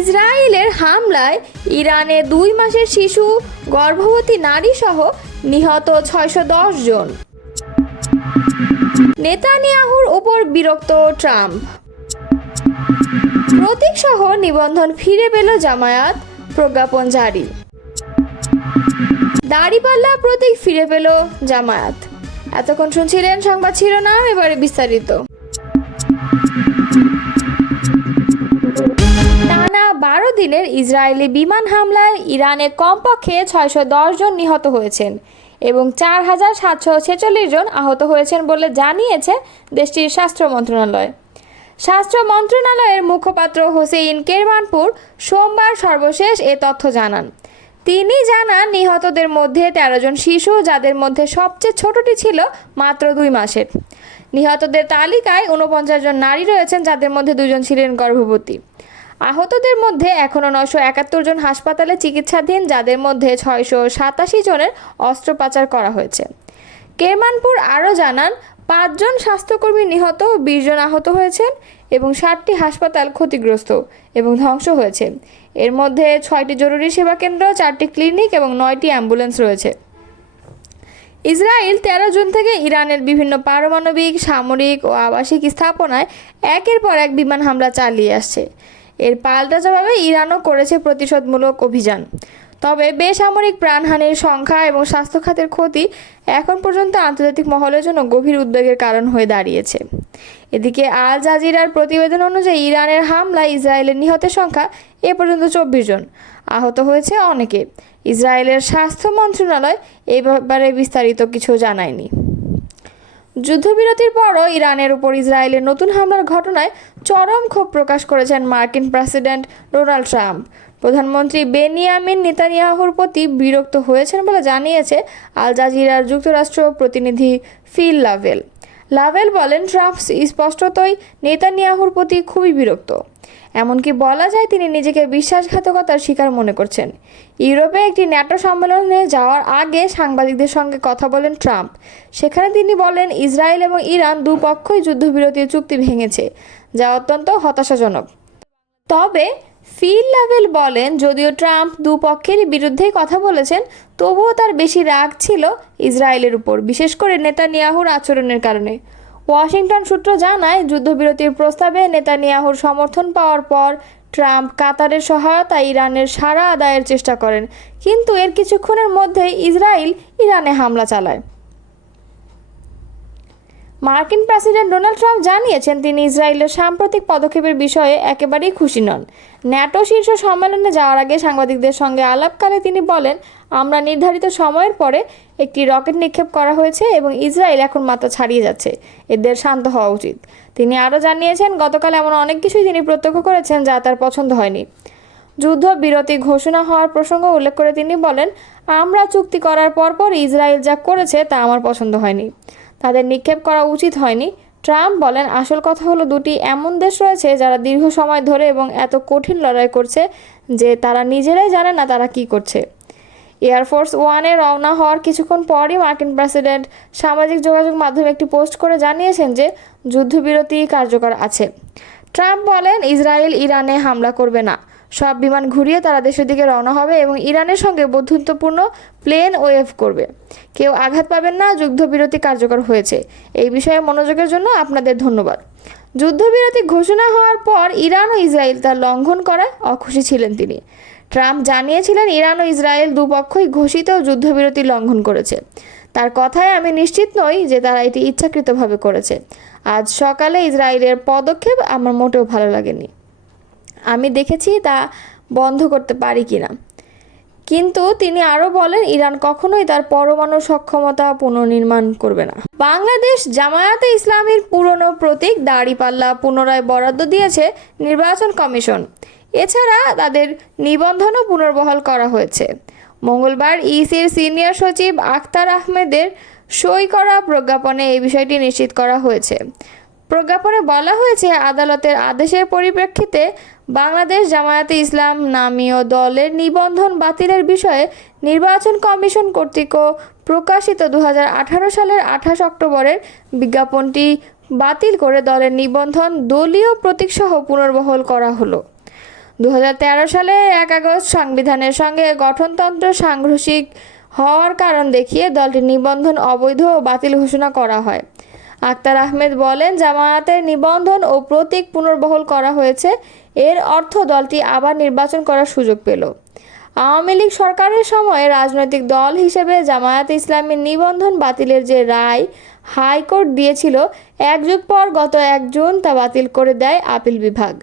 ইসরায়েলের হামলায় ইরানে 2 মাসের শিশু, গর্ভবতী নারী সহ নিহত 610 জন। নেতানিয়াহুর উপর বিরক্ত ট্রাম্প। প্রতীক সহ নিবন্ধন ফিরে পেল জামায়াত, প্রজ্ঞাপন জারি। দাড়িপাল্লা প্রতীক ফিরে পেল জামায়াত। এতক্ষণ শুনছিলেন সংবাদ শিরোনাম, এবারে বিস্তারিত। টানা 12 দিনের ইসরায়েলি বিমান হামলায় ইরানে কমপক্ষে 610 জন নিহত হয়েছেন এবং 4746 জন আহত হয়েছেন বলে জানিয়েছে দেশটির স্বাস্থ্য মন্ত্রণালয়। স্বাস্থ্য মন্ত্রণালয়ের মুখপাত্র হোসেইন কেরমানপুর সোমবার সর্বশেষ এ তথ্য জানান। তিনি জানান, নিহতদের মধ্যে 13 জন শিশু, যাদের মধ্যে সবচেয়ে ছোটটি ছিল মাত্র 2 মাসের। নিহতদের তালিকায় 49 জন নারী রয়েছেন, যাদের মধ্যে 2 জন ছিলেন গর্ভবতী। আহতদের মধ্যে এখনও 971 জন হাসপাতালে চিকিৎসাধীন, যাদের মধ্যে 687 জনের অস্ত্রোপচার করা হয়েছে। কেরমানপুর আরও জানান, 5 জন স্বাস্থ্যকর্মী নিহত, 20 জন আহত হয়েছেন এবং 60টি হাসপাতাল ক্ষতিগ্রস্ত এবং ধ্বংস হয়েছে। এর মধ্যে 6টি জরুরি সেবা কেন্দ্র, 4টি ক্লিনিক এবং 9টি অ্যাম্বুলেন্স রয়েছে। ইসরায়েল 13 জুন থেকে ইরানের বিভিন্ন পারমাণবিক, সামরিক ও আবাসিক স্থাপনায় একের পর এক বিমান হামলা চালিয়ে আসছে। এর পাল্টা জবাবে ইরানও করেছে প্রতিশোধমূলক অভিযান। তবে বেসামরিক প্রাণহানির সংখ্যা এবং স্বাস্থ্য খাতের ক্ষতি এখন পর্যন্ত আন্তর্জাতিক মহলের জন্য গভীর উদ্বেগের কারণ হয়ে দাঁড়িয়েছে। এদিকে আল জাজিরার প্রতিবেদন অনুযায়ী ইরানের হামলায় ইসরায়েলের নিহতের সংখ্যা এ পর্যন্ত 24 জন, আহত হয়েছে অনেকে। ইসরায়েলের স্বাস্থ্য মন্ত্রণালয় এই ব্যাপারে বিস্তারিত কিছু জানায়নি। যুদ্ধবিরতির পরও ইরানের উপর ইসরায়েলের নতুন হামলার ঘটনায় চরম ক্ষোভ প্রকাশ করেছেন মার্কিন প্রেসিডেন্ট ডোনাল্ড ট্রাম্প। প্রধানমন্ত্রী বেনিয়ামিন নেতানিয়াহুর প্রতি বিরক্ত হয়েছেন বলে জানিয়েছে আল জাজিরার যুক্তরাষ্ট্র প্রতিনিধি ফিল লাভেল বলেন, ট্রাম্প স্পষ্টতই নেতানিয়াহুর প্রতি খুবই বিরক্ত। এমনকি বলা যায় তিনি নিজেকে বিশ্বাসঘাতকতার শিকার মনে করছেন। ইউরোপে একটি ন্যাটো সম্মেলনে যাওয়ার আগে সাংবাদিকদের সঙ্গে কথা বলেন ট্রাম্প। সেখানে তিনি বলেন, ইসরায়েল এবং ইরান দুপক্ষই যুদ্ধবিরতির চুক্তি ভেঙেছে, যা অত্যন্ত হতাশাজনক। তবে ফিল লাভেল বলেন, যদিও ট্রাম্প দুপক্ষেরই বিরুদ্ধেই কথা বলেছেন, তবুও তার বেশি রাগ ছিল ইসরায়েলের উপর, বিশেষ করে নেতানিয়াহুর আচরণের কারণে। ওয়াশিংটন সূত্র জানায়, যুদ্ধবিরতির প্রস্তাবে নেতানিয়াহুর সমর্থন পাওয়ার পর ট্রাম্প কাতারের সহায়তায় ইরানের সাড়া আদায়ের চেষ্টা করেন, কিন্তু এর কিছুক্ষণের মধ্যেই ইসরায়েল ইরানে হামলা চালায়। মার্কিন প্রেসিডেন্ট ডোনাল্ড ট্রাম্প জানিয়েছেন, তিনি ইসরায়েলের সাম্প্রতিক পদক্ষেপের বিষয়ে একেবারেই খুশি নন। ন্যাটো শীর্ষ সম্মেলনে যাওয়ার আগে সাংবাদিকদের সঙ্গে আলাপকালে তিনি বলেন, আমরা নির্ধারিত সময়ের পরে একটি রকেট নিক্ষেপ করা হয়েছে এবং ইসরায়েল এখন মাথা ছাড়িয়ে যাচ্ছে, এদের শান্ত হওয়া উচিত। তিনি আরও জানিয়েছেন, গতকাল এমন অনেক কিছুই তিনি প্রত্যক্ষ করেছেন যা তার পছন্দ হয়নি। যুদ্ধবিরতি ঘোষণা হওয়ার প্রসঙ্গ উল্লেখ করে তিনি বলেন, আমরা চুক্তি করার পরপর ইসরায়েল যা করেছে তা আমার পছন্দ হয়নি, তাদের নিক্ষেপ করা উচিত হয়নি। ট্রাম্প বলেন, আসল কথা হলো, দুটি এমন দেশ রয়েছে যারা দীর্ঘ সময় ধরে এবং এত কঠিন লড়াই করছে যে তারা নিজেরাই জানে না তারা কি করছে। এয়ারফোর্স ওয়ানে রওনা হওয়ার কিছুক্ষণ পরই মার্কিন প্রেসিডেন্ট সামাজিক যোগাযোগ মাধ্যমে একটি পোস্ট করে জানিয়েছেন যে যুদ্ধবিরতি কার্যকর আছে। ট্রাম্প বলেন, ইসরায়েল ইরানে হামলা করবে না, সব বিমান ঘুরিয়ে তারা দেশের দিকে রওনা হবে এবং ইরানের সঙ্গে বন্ধুত্বপূর্ণ প্লেন ওয়েভ করবে। কেউ আঘাত পাবেন না, যুদ্ধবিরতি কার্যকর হয়েছে। এই বিষয়ে মনোযোগের জন্য আপনাদের ধন্যবাদ। যুদ্ধবিরতি ঘোষণা হওয়ার পর ইরান ও ইসরায়েল তার লঙ্ঘন করায় অখুশি ছিলেন তিনি। ট্রাম্প জানিয়েছিলেন, ইরান ও ইসরায়েল দুপক্ষই ঘোষিত যুদ্ধবিরতি লঙ্ঘন করেছে। তার কথায় আমি নিশ্চিত নই যে তারা এটি ইচ্ছাকৃতভাবে করেছে। আজ সকালে ইসরায়েলের পদক্ষেপ আমার মোটেও ভালো লাগেনি। আমি দেখেছি তা বন্ধ করতে পারি কিনা। কিন্তু তিনি আরও বলেন, ইরান কখনোই তার পরমাণু সক্ষমতা পুনর্নির্মাণ করবে না। বাংলাদেশ জামায়াতে ইসলামীর পুরনো প্রতীক দাড়িপাল্লা পুনরায় বরাদ্দ দিয়েছে নির্বাচন কমিশন। এছাড়া তাদের নিবন্ধনও পুনর্বহাল করা হয়েছে। মঙ্গলবার ইসির সিনিয়র সচিব আখতার আহমেদের সই করা প্রজ্ঞাপনে এই বিষয়টি নিশ্চিত করা হয়েছে। প্রজ্ঞাপনে বলা হয়েছে, আদালতের আদেশের পরিপ্রেক্ষিতে বাংলাদেশ জামায়াতে ইসলাম নামীয় দলের নিবন্ধন বাতিলের বিষয়ে নির্বাচন কমিশন কর্তৃক প্রকাশিত 2018 সালের 28 অক্টোবরের বিজ্ঞাপনটি বাতিল করে দলের নিবন্ধন দলীয় প্রতীকসহ পুনর্বহাল করা হলো। 2013 সালে 1 আগস্ট সংবিধানের সঙ্গে গঠনতন্ত্র সাংঘর্ষিক হওয়ার কারণ দেখিয়ে দলটির নিবন্ধন অবৈধ ও বাতিল ঘোষণা করা হয়। আক্তার আহমেদ বলেন, জামায়াতের নিবন্ধন ও প্রতীক পুনর্বহাল করা হয়েছে, এর অর্থ দলটি আবার নির্বাচন করার সুযোগ পেল। আওয়ামী লীগ সরকারের সময় রাজনৈতিক দল হিসেবে জামায়াতে ইসলামীর নিবন্ধন বাতিলের যে রায় হাইকোর্ট দিয়েছিল, এক যুগ পর গত 1 জুন তা বাতিল করে দেয় আপিল বিভাগ।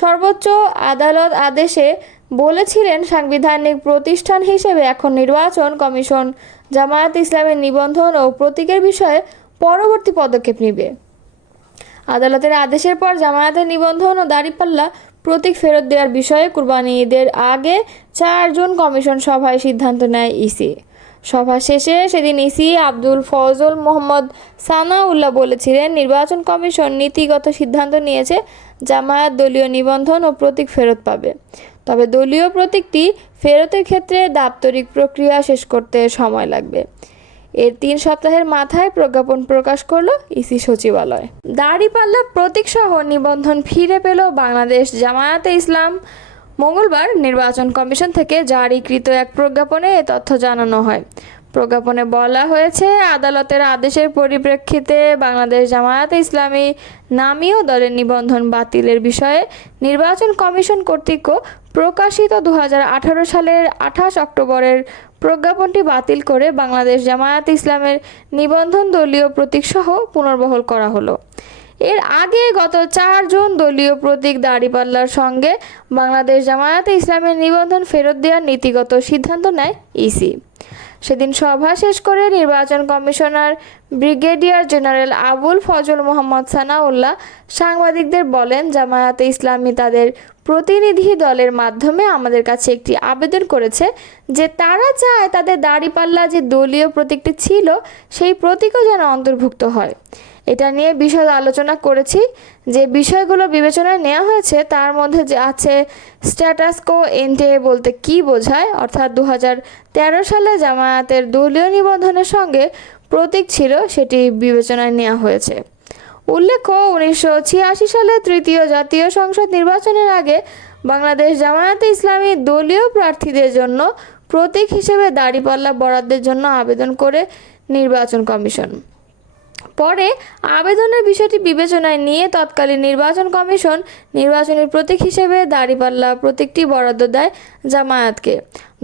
সর্বোচ্চ আদালত আদেশে বলেছিলেন, সাংবিধানিক প্রতিষ্ঠান হিসেবে এখন নির্বাচন কমিশন জামায়াতে ইসলামীর নিবন্ধন ও প্রতীকের বিষয়ে পরবর্তী পদক্ষেপ নেবে। আদালতের আদেশের পর জামায়াতের নিবন্ধন ও দাড়িপাল্লা প্রতীক ফেরত দেওয়ার বিষয়ে কুরবানি ঈদের আগে 4 জুন কমিশন সভায় সিদ্ধান্ত নেয় ইসি। সভা শেষে সেদিন ইসি আব্দুল ফজল মোহাম্মদ সানাউল্লাহ বলেছিলেন, নির্বাচন কমিশন নীতিগত সিদ্ধান্ত নিয়েছে জামায়াত দলীয় নিবন্ধন ও প্রতীক ফেরত পাবে, তবে দলীয় প্রতীকটি ফেরতের ক্ষেত্রে দাপ্তরিক প্রক্রিয়া শেষ করতে সময় লাগবে। এর 3 সপ্তাহের মাথায় প্রজ্ঞাপন প্রকাশ করল ইসি সচিবালয়। দাড়িপাল্লা প্রতীকসহ নিবন্ধন ফিরে পেল বাংলাদেশ জামায়াতে ইসলাম। মঙ্গলবার নির্বাচন কমিশন থেকে জারিকৃত এক প্রজ্ঞাপনে এ তথ্য জানানো হয়। প্রজ্ঞাপনে বলা হয়েছে, আদালতের আদেশের পরিপ্রেক্ষিতে বাংলাদেশ জামায়াতে ইসলামী নামীয় দলের নিবন্ধন বাতিলের বিষয়ে নির্বাচন কমিশন কর্তৃক প্রকাশিত 2018 সালের 28 অক্টোবরের প্রজ্ঞাপনটি বাতিল করে বাংলাদেশ জামায়াতে ইসলামের নিবন্ধন দলীয় প্রতীকসহ পুনর্বহাল করা হলো। এর আগে গত 4 জুন দলীয় প্রতীক দাড়িপাল্লার সঙ্গে বাংলাদেশ জামায়াতে ইসলামের নিবন্ধন ফেরত দেওয়ার নীতিগত সিদ্ধান্ত নেয় ইসি। সেদিন সভা শেষ করে নির্বাচন commissioner brigadier general Abul Fazal Mohammad Sanaullah সাংবাদিকদের বলেন, জামায়াতে ইসলামী তাদের প্রতিনিধি দলের মাধ্যমে আমাদের কাছে একটি আবেদন করেছে যে তারা চায় তাদের দাড়িপাল্লা যে দলীয় প্রতীকটি ছিল সেই প্রতীকও যেন অন্তর্ভুক্ত হয়। এটা নিয়ে বিশদ আলোচনা করেছি। যে বিষয়গুলো বিবেচনায় নেওয়া হয়েছে তার মধ্যে যে আছে স্ট্যাটাস কো এন্টে বলতে কী বোঝায়, অর্থাৎ 2013 সালে জামায়াতের দলীয় নিবন্ধনের সঙ্গে প্রতীক ছিল, সেটি বিবেচনায় নেওয়া হয়েছে। উল্লেখ্য, 1986 সালে 3য় জাতীয় সংসদ নির্বাচনের আগে বাংলাদেশ জামায়াতে ইসলামী দলীয় প্রার্থীদের জন্য প্রতীক হিসেবে দাড়িপাল্লা বরাদ্দের জন্য আবেদন করে নির্বাচন কমিশন। পরে আবেদনের বিষয়টি বিবেচনায় নিয়ে তৎকালীন নির্বাচন কমিশন নির্বাচনী প্রতীক হিসেবে দাড়িপাল্লা প্রতীকটি বরাদ্দ দেয় জামায়াতকে।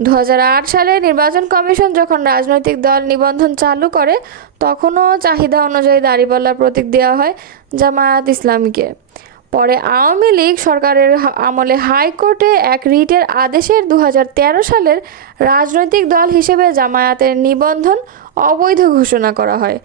2008 সালে নির্বাচন কমিশন যখন রাজনৈতিক দল নিবন্ধন চালু করে, তখনও চাহিদা অনুযায়ী দাড়িপাল্লা প্রতীক দেওয়া হয় জামায়াত ইসলামীকে। পরে আওয়ামী লীগ সরকারের আমলে হাইকোর্টে এক রিটের আদেশের 2013 সালের রাজনৈতিক দল হিসেবে জামায়াতের নিবন্ধন অবৈধ ঘোষণা করা হয়।